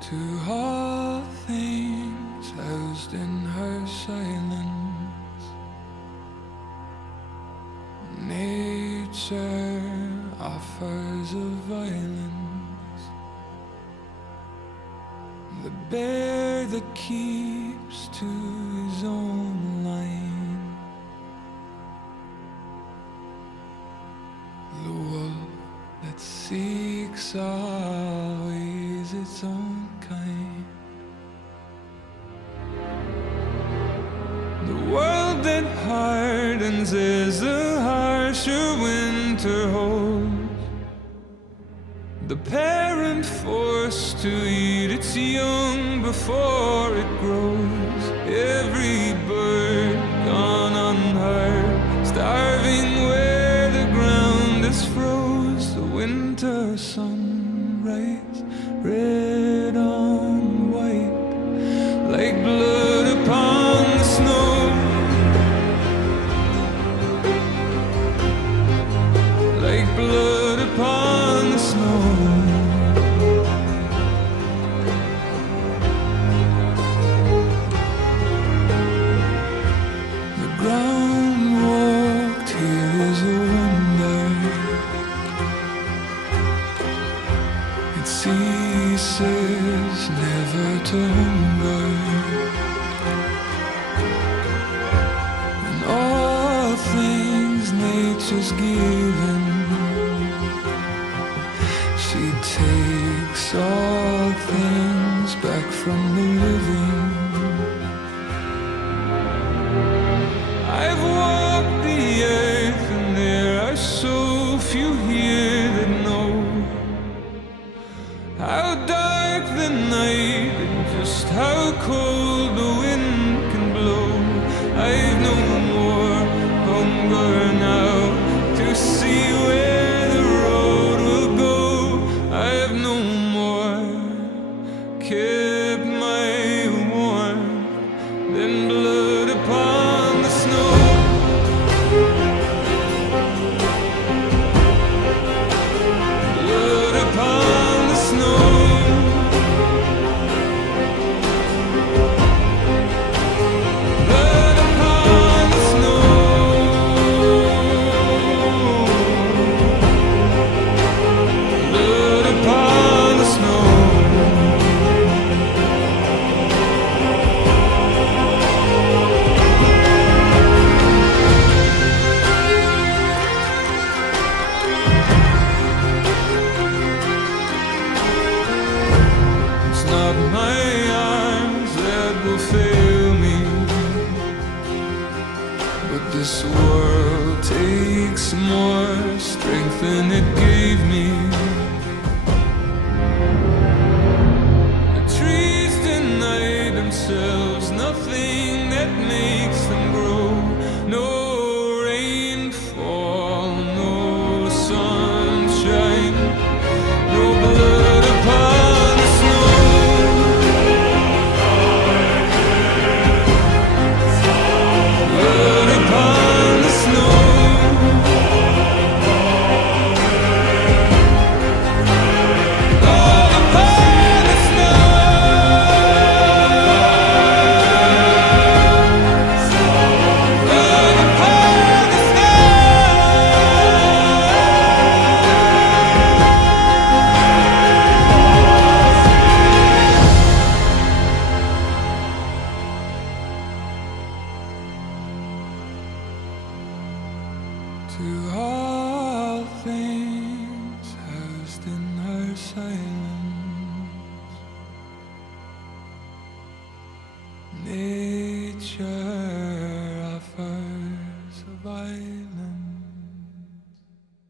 To all things housed in her silence, nature offers a violence, the bear that keeps to his own line, the wolf that seeks always its own kind. The world that hardens as the harsher winter holds, the parent forced to eat its young before it grows. Every bird gone unheard, starving where the ground is froze. The winter sunrise, red on white, like blood upon the snow. Like blood upon the snow. The ground walked here is a wonder. It ceases never to hunger. And all things nature's given, she takes all things back from the living. I've walked the earth and there are so few here that know how dark the night and just how cold the wind can blow. I've no more hunger now to see where the road will go. I've no more kept my warmth than blood upon the snow. Blood upon the snow. Blood upon the snow. Blood upon the snow. It's not my arms that will fail me, but this world takes more strength than it gave me. The trees deny themselves nothing that makes them grow. No rainfall, no sunshine, no blood upon the snow. Blood upon the snow. Blood upon the snow. Blood upon the snow. To all things housed in her silence.